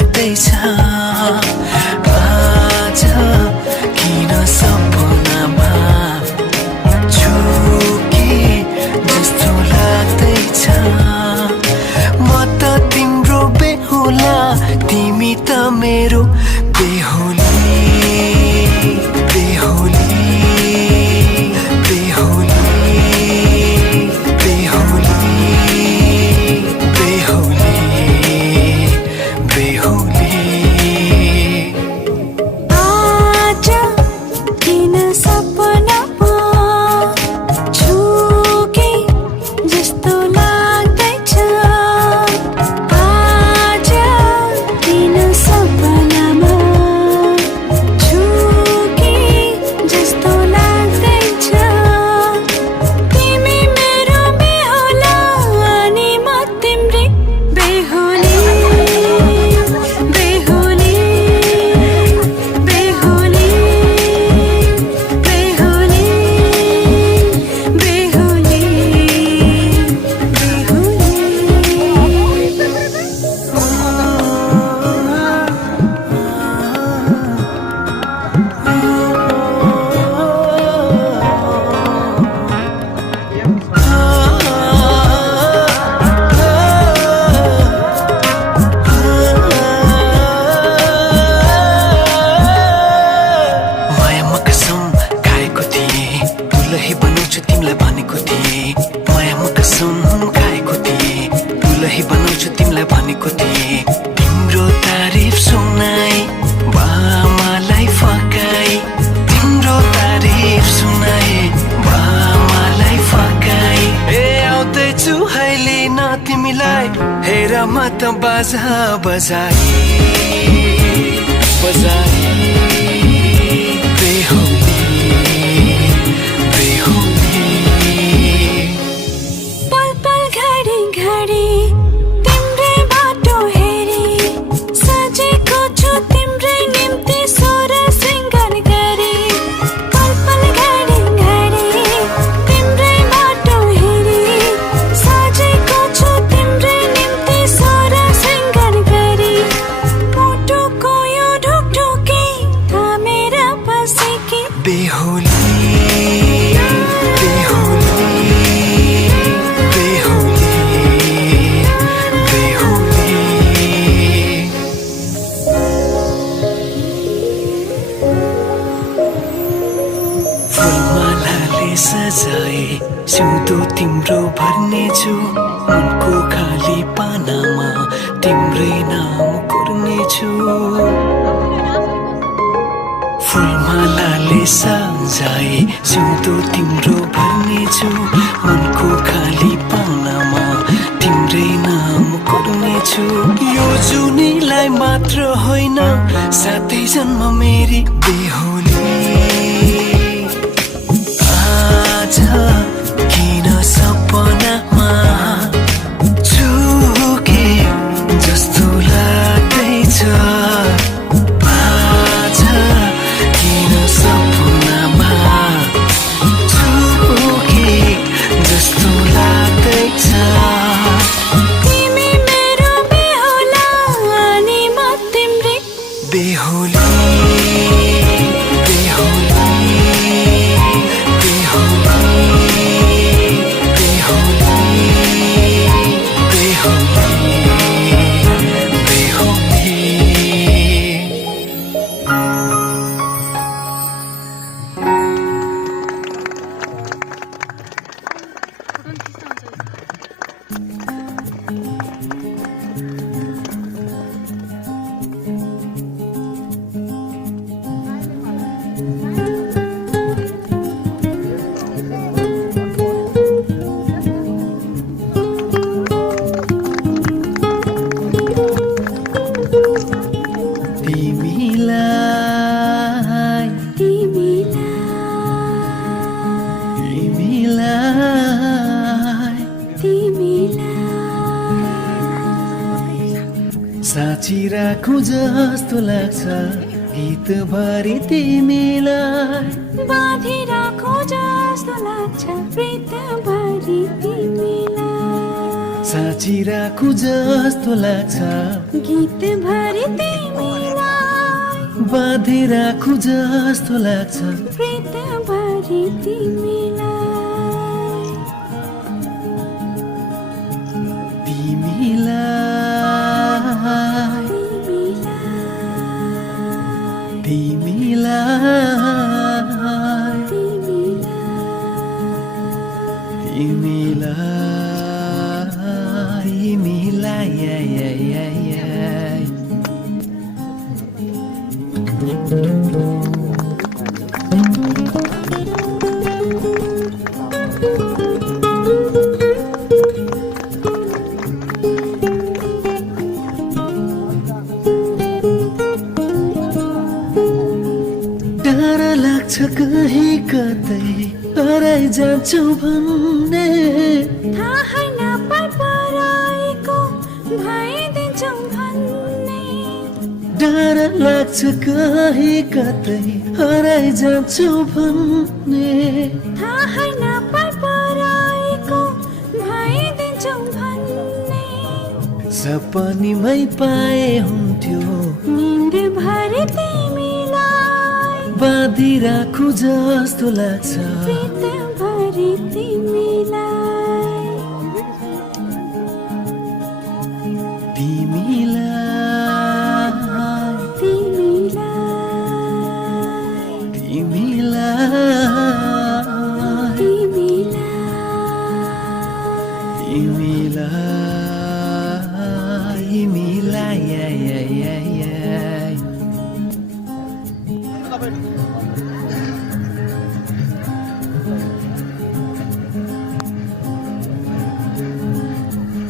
लाग्दैछ आज किन सपनामा छु कि जस्तो लाग्दैछ म त तिम्रो बेहुला तिमी त मेरो बेहुली तिम्रो तारिफ सुनाई बामालाई फकाई तिम्रो तारिफ सुनाई बामालाई फकाई ए आउँदैछु अहिले न तिमीलाई हेर म त बाजा बजाई सजाए सिउँदो तिम्रो भर्नेछु मनको खाली पानामा तिम्रै नाम कोर्नेछु फुलमालाले सजाए सिउँदो तिम्रो भर्नेछु मनको खाली पानामा तिम्रै नाम कोर्नेछु यो जुनीलाई मात्र होइन साथै जन्म मेरी बेहुली किन सपनामा छु कि जस्तो लाग्दैछ आज किन सपनामा छु कि जस्तो लाग्दैछ तिमी मेरो बेहुला अनि म तिम्रै बेहुली साँची राखौं जस्तो लाग्छ गीतभरि तिमीलाई बाँधी राखौं जस्तो लाग्छ प्रीतभरि तिमीलाई साँची राखु जस्तो लाग्छ गीत भरि तिमीलाई बाँधि राखु जस्तो लाग्छ प्रीत भरि तिमीलाई तिमीलाई डर लाग्छ कहीँ कतै हराइ जान्छौ भन्ने थाहै नपराएको भइदिन्छौ भन्ने डर लाग्छ कहीँ कतै हराइ जान्छौ भन्ने थाहै नपराएको भइदिन्छौ भन्ने सपनीमै पाए हुन्थ्यो निन्द भरि तिमीलाई बाँधि राखु जस्तो लाग्छ प्रीत भरि तिमीलाई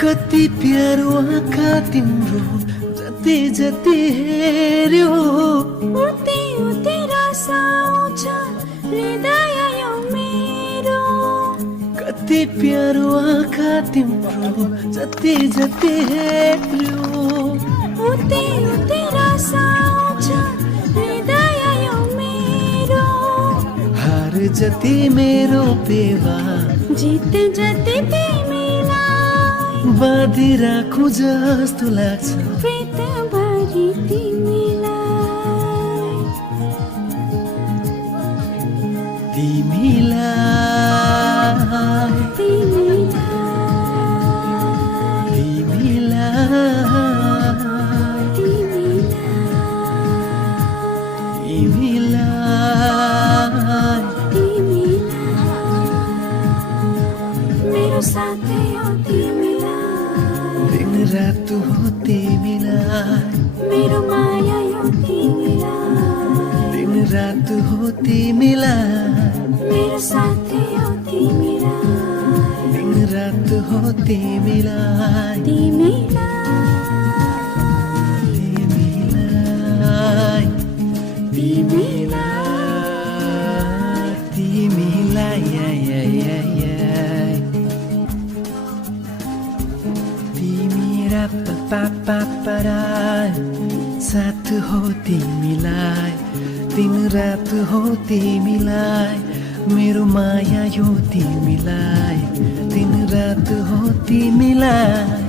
कति प्यारो आँखा तिम्रो जति जति हेर्यो उति उति रसाउँछ हृदय यो मेरो कति प्यारो आँखा तिम्रो जति जति हेर्यो उति उति रसाउँछ हृदय यो मेरो हार जति मेरो पेवा जित जति बाँधि राखु जस्तो लाग्छ प्रीत भरि तिमीलाई मेरो साथै हो दिन रात हो तिमीलाई मेरो माया यो तिमीलाई दिन रात हो तिमीलाई मेरो साथै हो तिमीलाई दिन रात हो तिमीलाई साथ हो तिमीलाई दिन रात हो तिमीलाई मेरो माया यो तिमीलाई दिन रात हो तिमीलाई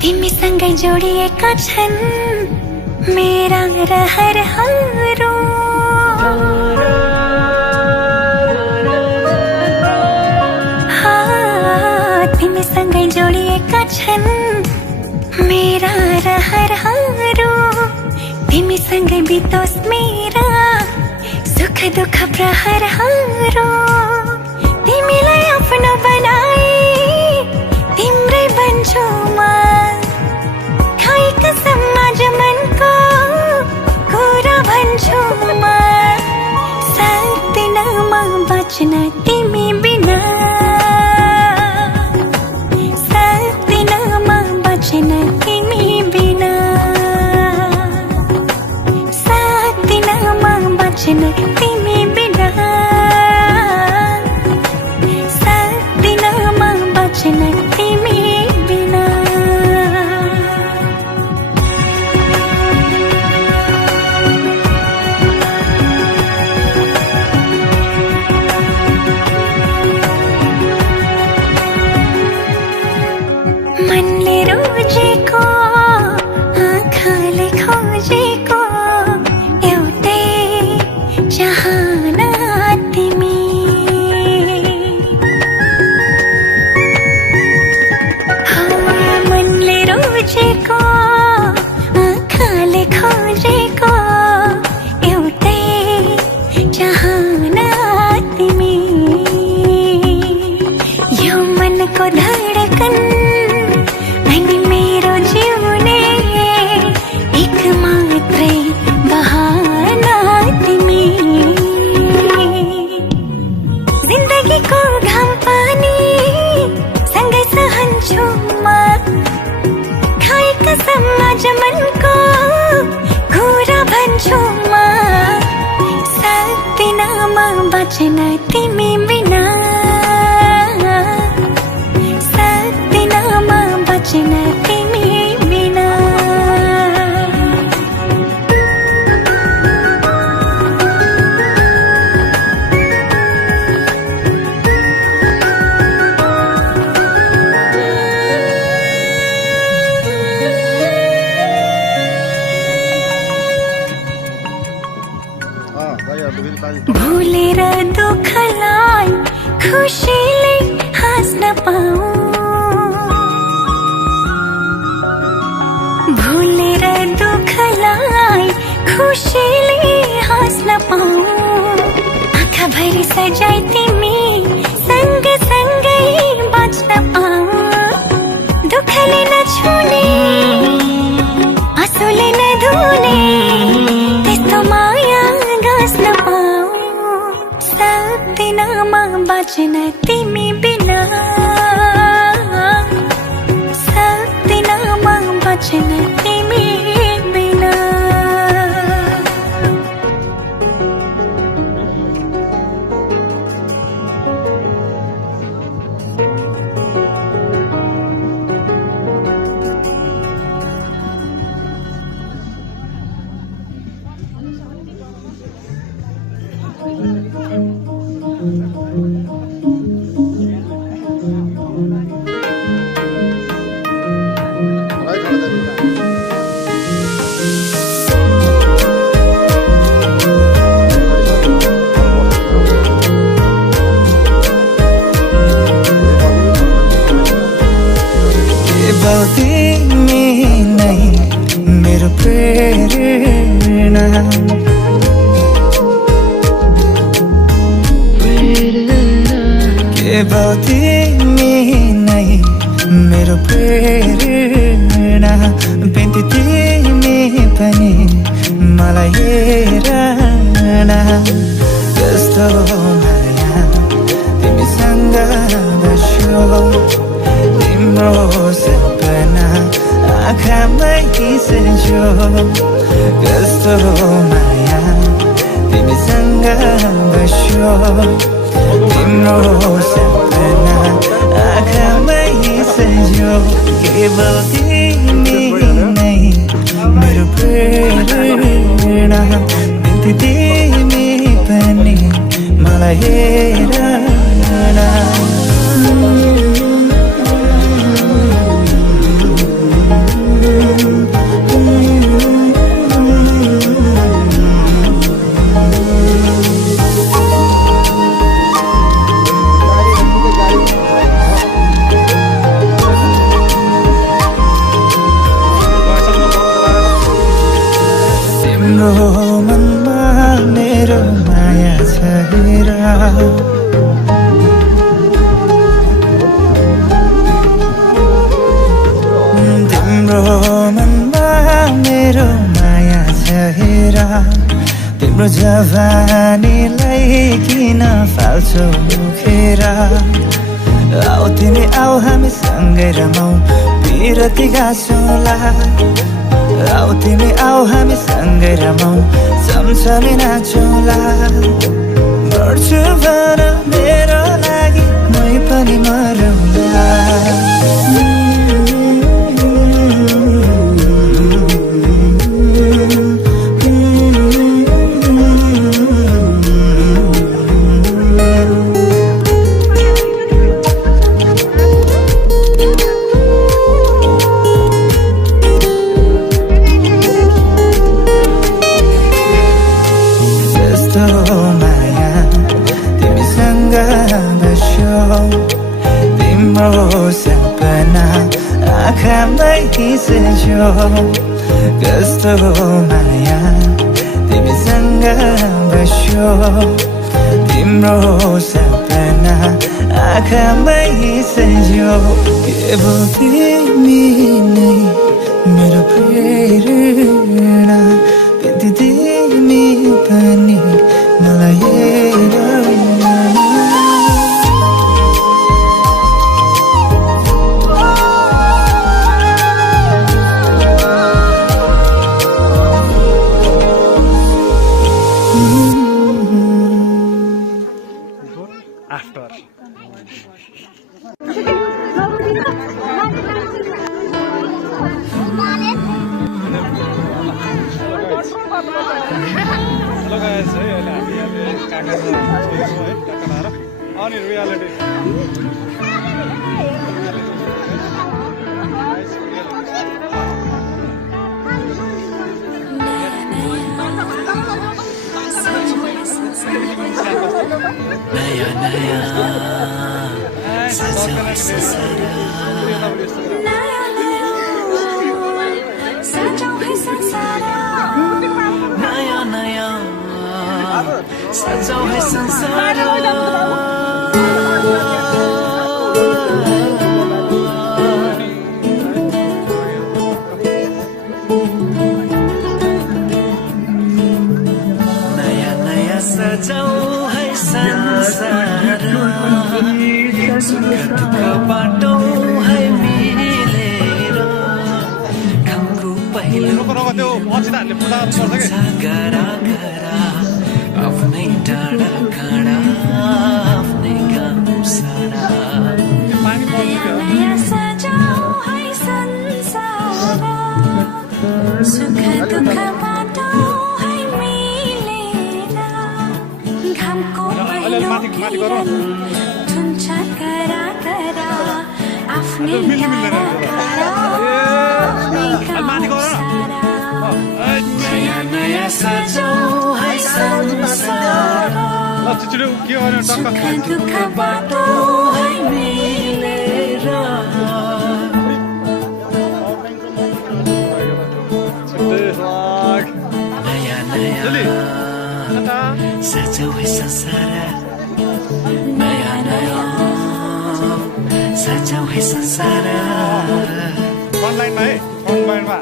तिमीसँगै जोडिएका छन् मेरा रहरहरू तिमीसँगै जोडिएका छन् मेरा रहरहरू तिमीसँगै बितोस् मेरा सुख दुःख प्रहरहरू तिमीलाई आफ्नो बनाए तिम्रै बन्छु म खाई कसम आज मनको कुरा भन्छु म सक्दिन म बाँच्न तिमी बिना सक्दिन म बाँच्न तिमी बिना सक्दिन म बाँच्न तिमी बिना सक्दिन म बाँच्न तिमी बिना मनले रोजेको आँखाले खोजेको एउटै चाहना तिमी मनले रोजेको आँखाले खोजेको एउटै चाहना तिमी यो मनको धडकन अनि मेरो जिउने एक मात्रै बहाना तिमी जिन्दगीको घाम पानी सँगै सहन्छु म खाई कसम आज मनको कुरा भन्छु म सक्दिन म बाँच्न तिमी बिना सक्दिन म बाँच्न तिमी बिना भुलेर दुःखलाई खुसीले हाँस्न पाऊँ भुलेर दुःखलाई खुसीले हाँस्न पाऊँ आँखाभरि सजाई तिमी सँगसँगै बाँच्न पाऊँ दुःखले नछुने आँसुले नधुने त्यस्तो माया गाँस्न पाऊँ सक्दिन म बाँच्न तिमी बिना सक्दिन म बाँच्न तिमी बिना तिमी नै मेरो प्रेरणा केवल तिमी नै मेरो प्रेरणा बिन्ती तिमी पनि मलाई हेर न कस्तो माया तिमीसँग बस्यो तिम्रो सपना आँखामै सजो कस्तो माया तिमीसँग बस्यो तिम्रो सपना आँखामै सजो केवल तिमी नै मेरो प्रेरणा बिन्ती तिमी पनि मलाई हेर न जवानीलाई किन फाल्छौ मुखेर आऊ तिमी आऊ हामी सँगै रमाऊ पिरती गाँसौँला आऊ तिमी आऊ हामी सँगै रमाऊ चम्चमी नाचौँला मर्छु भन मेरो लागि मै पनि मरौँला माया तिमीसँग बस्यो तिम्रो सपना आँखामै हिँड्यो कस्तो माया तिमीसँग बस्यो तिम्रो सपना आँखामै हिँड्यो केवल तिमी नै मेरो प्रेरणा बित्ति तिमी पनि मलाई हेर After. Hello guys, hey, हामी अहिले काकासँग छौँ है काका आएर अनि रियालिटी नया नया सजो है संसार नया नया सजो है संसार नया नया सजो है संसार नया नया सजो है संसार सुख दुःख बाटो है मिलेर घामको पहिलो त्यो अक्षताहरूले पुरा पर्छ के गरा गरा आफ्नै डाँडा काँडा आफ्नै काम सारा पानी पर्छ नया नया सजो है संसार सुख दुःख बाटो है मिलेर घामको पहिलो किरण छुन्छ करा करा आफ्नै डाँडा काँडा आफ्नै काम सारा नया नया सजो है संसार ल छिटो के गर्नु टक्क दुःख बाटो है मिलेर नया नया सजो है संसार नया नया सजो है संसार फ्रन्ट लाइनमा है फ्रन्ट लाइनमा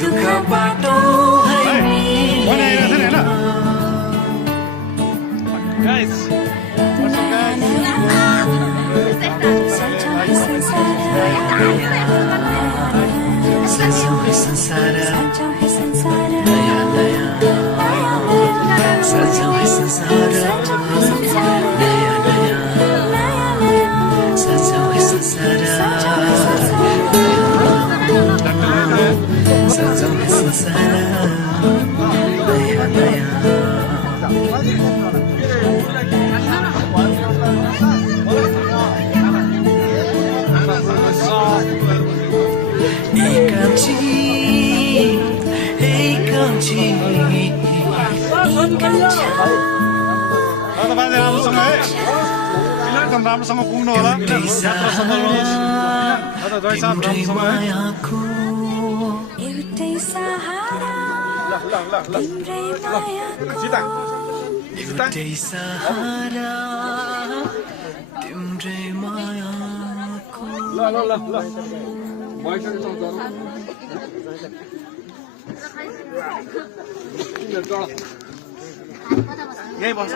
दुःख बाटो है मिलेर Guys, what's up guys? सजो है संसार नयाँ नयाँ सजो है संसार नयाँ नयाँ सजो है संसार सजो है संसार नयाँ नयाँ तपाईले राम्रोसँग है एकदम राम्रोसँग पुग्नु होला यात्रा सफल होस् जय साहब राम्रोसँग है एउटै सहारा तिम्रै मायाको एउटै सहारा तिम्रै मायाको यही बस्छ